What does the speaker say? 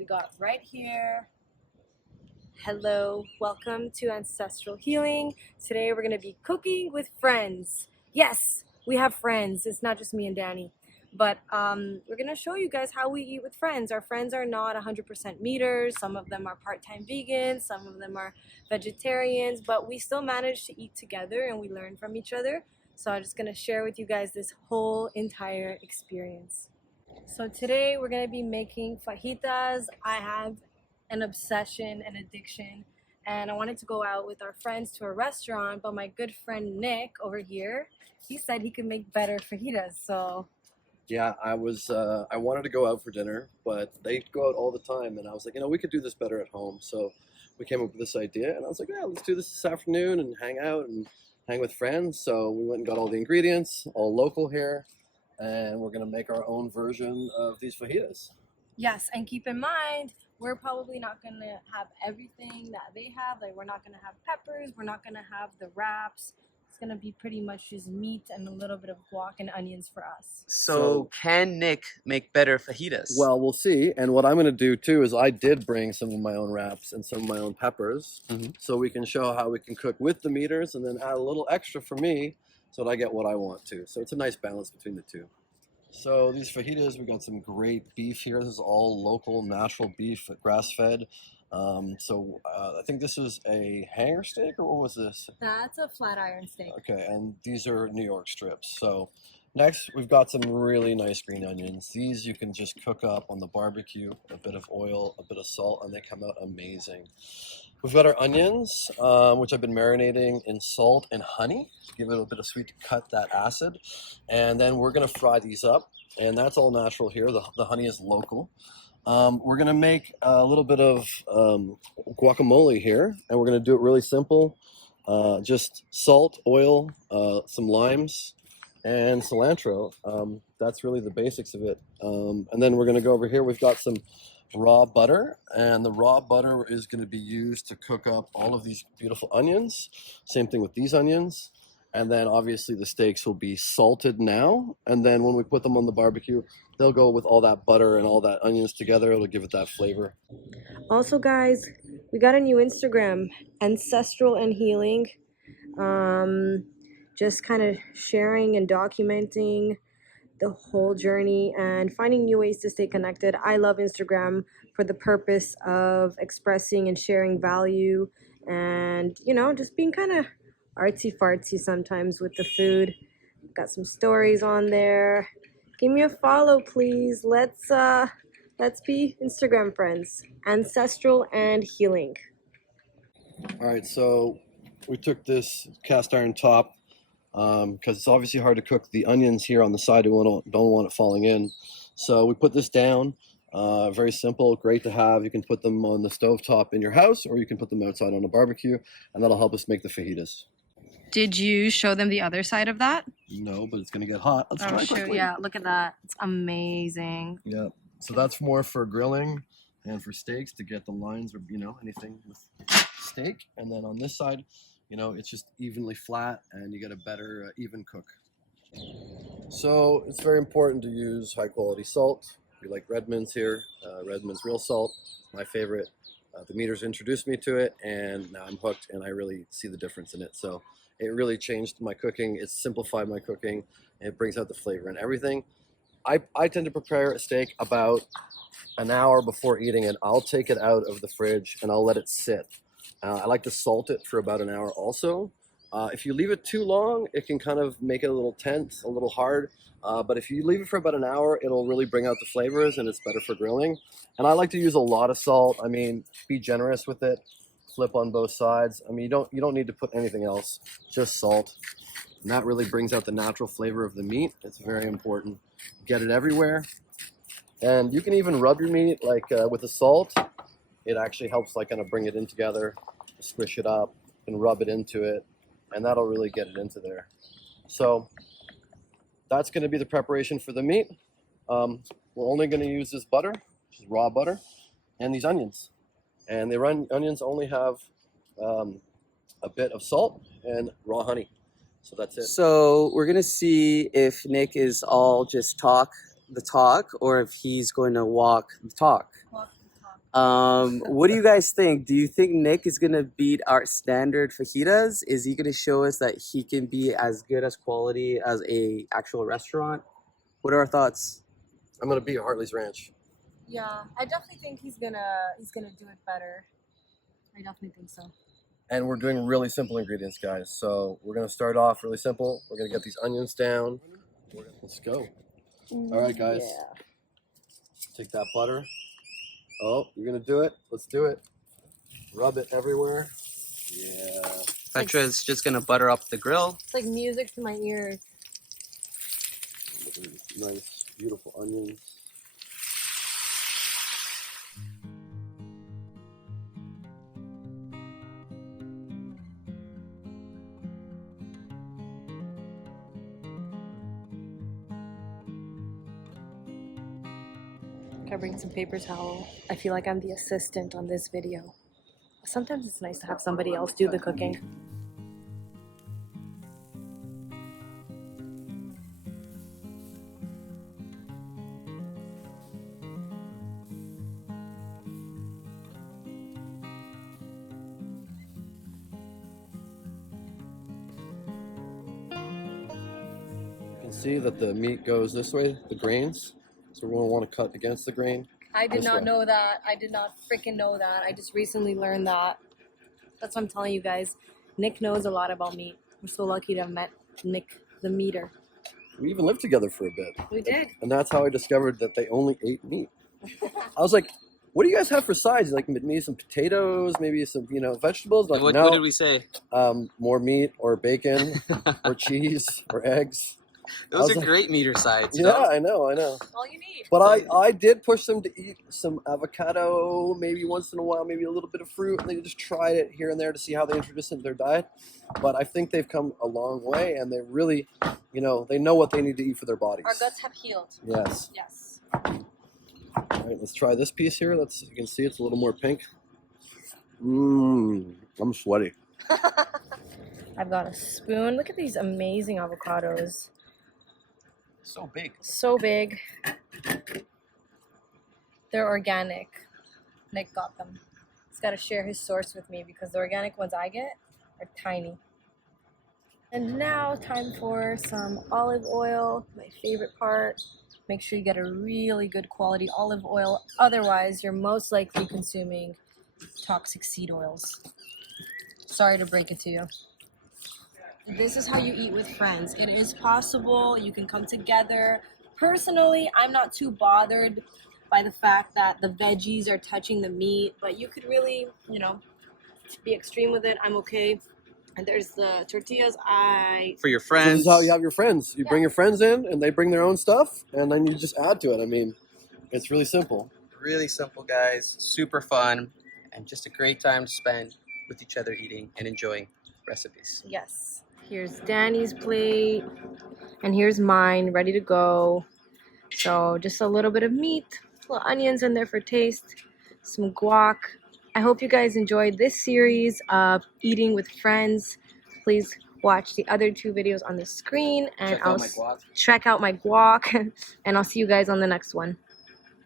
we got right here. Hello, welcome to Ancestral Healing. Today we're going to be cooking with friends. Yes, we have friends. It's not just me and Danny. But we're going to show you guys how we eat with friends. Our friends are not 100% meaters. Some of them are part-time vegans. Some of them are vegetarians. But we still manage to eat together and we learn from each other. So I'm just going to share with you guys this whole entire experience. So today we're going to be making fajitas. I have an obsession, an addiction, and I wanted to go out with our friends to a restaurant, but my good friend Nick over here, he said he could make better fajitas. So yeah, I wanted to go out for dinner, but they go out all the time, and I was like, we could do this better at home. So we came up with this idea, and I was like, yeah, let's do this afternoon and hang out and hang with friends. So we went and got all the ingredients, all local here, and we're gonna make our own version of these fajitas. yes, and keep in mind, we're probably not gonna have everything that they have. Like, we're not gonna have peppers, we're not gonna have the wraps. It's gonna be pretty much just meat and a little bit of guac and onions for us. So can Nick make better fajitas? Well, we'll see. And what I'm going to do too is I did bring some of my own wraps and some of my own peppers, so we can show how we can cook with the meters and then add a little extra for me so that I get what I want to. So it's a nice balance between the two. So these fajitas, we got some great beef here. This is all local, natural beef, grass-fed. I think this is a hanger steak, or what was this? That's a flat iron steak. Okay, and these are New York strips. So next, we've got some really nice green onions. These you can just cook up on the barbecue, a bit of oil, a bit of salt, and they come out amazing. We've got our onions, which I've been marinating in salt and honey to give it a bit of sweet to cut that acid. And then we're gonna fry these up, and that's all natural here. The honey is local. We're gonna make a little bit of guacamole here, and we're gonna do it really simple. Just salt, oil, some limes, and cilantro. That's really the basics of it. And then we're gonna go over here. We've got some raw butter, and the raw butter is going to be used to cook up all of these beautiful onions. Same thing with these onions. And then obviously the steaks will be salted now, and then when we put them on the barbecue, they'll go with all that butter and all that onions together. It'll give it that flavor. Also, guys, we got a new Instagram, Ancestral and Healing. Just kind of sharing and documenting the whole journey and finding new ways to stay connected. I love Instagram for the purpose of expressing and sharing value and, just being kind of artsy-fartsy sometimes with the food. Got some stories on there. Give me a follow, please. Let's be Instagram friends. Ancestral and Healing. All right, so we took this cast iron top, because it's obviously hard to cook the onions here on the side. We don't want it falling in. So we put this down. Very simple, great to have. You can put them on the stovetop in your house, or you can put them outside on a barbecue, and that'll help us make the fajitas. Did you show them the other side of that? No, but it's going to get hot. Let's try quickly. Yeah, look at that. It's amazing. Yeah, so that's more for grilling and for steaks to get the lines, or anything with steak. And then on this side, it's just evenly flat, and you get a better even cook. So it's very important to use high quality salt. We like Redmond's here. Redmond's real salt, my favorite. The meters introduced me to it, and now I'm hooked, and I really see the difference in it. So it really changed my cooking. It's simplified my cooking, and it brings out the flavor and everything. I tend to prepare a steak about an hour before eating it. I'll take it out of the fridge and I'll let it sit. I like to salt it for about an hour also. If you leave it too long, it can kind of make it a little tense, a little hard. But if you leave it for about an hour, it'll really bring out the flavors, and it's better for grilling. And I like to use a lot of salt. I mean, be generous with it. Flip on both sides. I mean, you don't need to put anything else, just salt. And that really brings out the natural flavor of the meat. It's very important. Get it everywhere. And you can even rub your meat with the salt. It actually helps kind of bring it in together, squish it up, and rub it into it, and that'll really get it into there. So that's going to be the preparation for the meat. We're only going to use this butter, which is raw butter, and these onions. And the onions only have a bit of salt and raw honey. So that's it. So we're going to see if Nick is all just talk the talk, or if he's going to walk the talk. Walk the talk. What do you guys think? Do you think Nick is gonna beat our standard fajitas? Is he gonna show us that he can be as good as quality as a actual restaurant? What are our thoughts? I'm gonna beat Hartley's Ranch. Yeah, I definitely think he's gonna do it better. I definitely think so. And we're doing really simple ingredients, guys. So we're gonna start off really simple. We're gonna get these onions down. Let's go. All right, guys. Yeah. Take that butter. Oh, you're gonna do it. Let's do it. Rub it everywhere. Yeah. Petra's just gonna butter up the grill. It's like music to my ears. Nice, beautiful onions. Can I bring some paper towel? I feel like I'm the assistant on this video. Sometimes it's nice to have somebody else do the cooking. You can see that the meat goes this way, the grains. So we're gonna want to cut against the grain. I did This not way. know that. I did not freaking know that. I just recently learned that. That's what I'm telling you guys. Nick knows a lot about meat. We're so lucky to have met Nick the meater. We even lived together for a bit. We did. And that's how I discovered that they only ate meat. I was like, what do you guys have for sides? Like maybe some potatoes, maybe some, vegetables? Like, What no, did we say? more meat or bacon or cheese or eggs. Those was are like- great meter sides. Yeah, No? I know. All you need. But I did push them to eat some avocado, maybe once in a while, maybe a little bit of fruit, and they just tried it here and there to see how they introduce it into their diet. But I think they've come a long way, and they really, they know what they need to eat for their bodies. Our guts have healed. Yes. Yes. All right, let's try this piece here. You can see it's a little more pink. I'm sweaty. I've got a spoon. Look at these amazing avocados. So big. So big. They're organic. Nick got them. He's got to share his source with me because the organic ones I get are tiny. And now time for some olive oil, my favorite part. Make sure you get a really good quality olive oil. Otherwise, you're most likely consuming toxic seed oils. Sorry to break it to you. This is how you eat with friends. It is possible. You can come together. Personally, I'm not too bothered by the fact that the veggies are touching the meat, but you could really, be extreme with it. I'm okay. And there's the tortillas. For your So friends. this is how you have your friends. You bring Yeah. your friends in, and they bring their own stuff, and then you just add to it. I mean, it's really simple. Really simple, guys. Super fun. And just a great time to spend with each other eating and enjoying recipes. Yes. Here's Danny's plate, and here's mine, ready to go. So just a little bit of meat, little onions in there for taste, some guac. I hope you guys enjoyed this series of eating with friends. Please watch the other 2 videos on the screen, and Check out my guac. check out my guac, and I'll see you guys on the next one.